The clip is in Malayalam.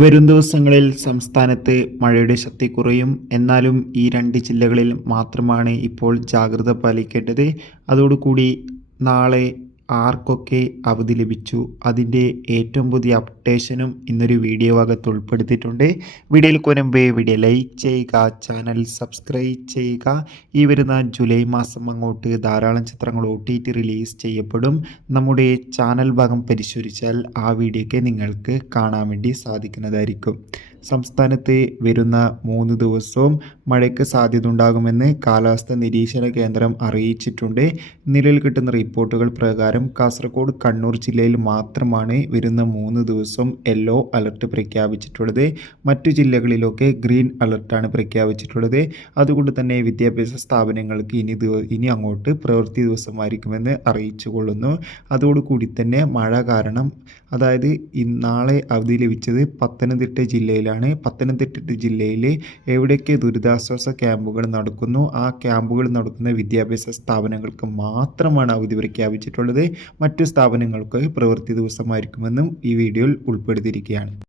വരും ദിവസങ്ങളിൽ സംസ്ഥാനത്ത് മഴയുടെ ശക്തി കുറയും. എന്നാലും ഈ രണ്ട് ജില്ലകളിൽ മാത്രമാണ് ഇപ്പോൾ ജാഗ്രത പാലിക്കേണ്ടത്. അതോടുകൂടി നാളെ ആർക്കൊക്കെ അവധി ലഭിച്ചു അതിൻ്റെ ഏറ്റവും പുതിയ അപ്ഡേഷനും ഇന്നൊരു വീഡിയോ ഭാഗത്ത് ഉൾപ്പെടുത്തിയിട്ടുണ്ട്. വീഡിയോയിൽ മുൻപേ വീഡിയോ ലൈക്ക് ചെയ്യുക, ചാനൽ സബ്സ്ക്രൈബ് ചെയ്യുക. ഈ വരുന്ന ജൂലൈ മാസം അങ്ങോട്ട് ധാരാളം ചിത്രങ്ങൾ OTT റിലീസ് ചെയ്യപ്പെടും. നമ്മുടെ ചാനൽ ഭാഗം പരിശോധിച്ചാൽ ആ വീഡിയോയ്ക്ക് നിങ്ങൾക്ക് കാണാൻ വേണ്ടി സാധിക്കുന്നതായിരിക്കും. സംസ്ഥാനത്ത് വരുന്ന 3 ദിവസവും മഴയ്ക്ക് സാധ്യത ഉണ്ടാകുമെന്ന് കാലാവസ്ഥാ നിരീക്ഷണ കേന്ദ്രം അറിയിച്ചിട്ടുണ്ട്. നിലവിൽ കിട്ടുന്ന റിപ്പോർട്ടുകൾ പ്രകാരം കാസർഗോഡ്, കണ്ണൂർ ജില്ലയിൽ മാത്രമാണ് വരുന്ന 3 ദിവസം യെല്ലോ അലർട്ട് പ്രഖ്യാപിച്ചിട്ടുള്ളത്. മറ്റു ജില്ലകളിലൊക്കെ ഗ്രീൻ അലർട്ടാണ് പ്രഖ്യാപിച്ചിട്ടുള്ളത്. അതുകൊണ്ട് തന്നെ വിദ്യാഭ്യാസ സ്ഥാപനങ്ങൾക്ക് ഇനി അങ്ങോട്ട് പ്രവൃത്തി ദിവസമായിരിക്കുമെന്ന് അറിയിച്ചു കൊള്ളുന്നു. അതോടുകൂടി തന്നെ മഴ കാരണം, അതായത് നാളെ അവധി ലഭിച്ചത് പത്തനംതിട്ട ജില്ലയിലാണ്. പത്തനംതിട്ട ജില്ലയിൽ എവിടെയൊക്കെ ദുരിതാശ്വാസ ക്യാമ്പുകൾ നടക്കുന്നു ആ ക്യാമ്പുകൾ നടക്കുന്ന വിദ്യാഭ്യാസ സ്ഥാപനങ്ങൾക്ക് മാത്രമാണ് അവധി പ്രഖ്യാപിച്ചിട്ടുള്ളത്. മറ്റു സ്ഥാപനങ്ങൾക്ക് പ്രവൃത്തി ദിവസമായിരിക്കുമെന്നും ഈ വീഡിയോയിൽ ഉൾപ്പെടുത്തിയിരിക്കുകയാണ്.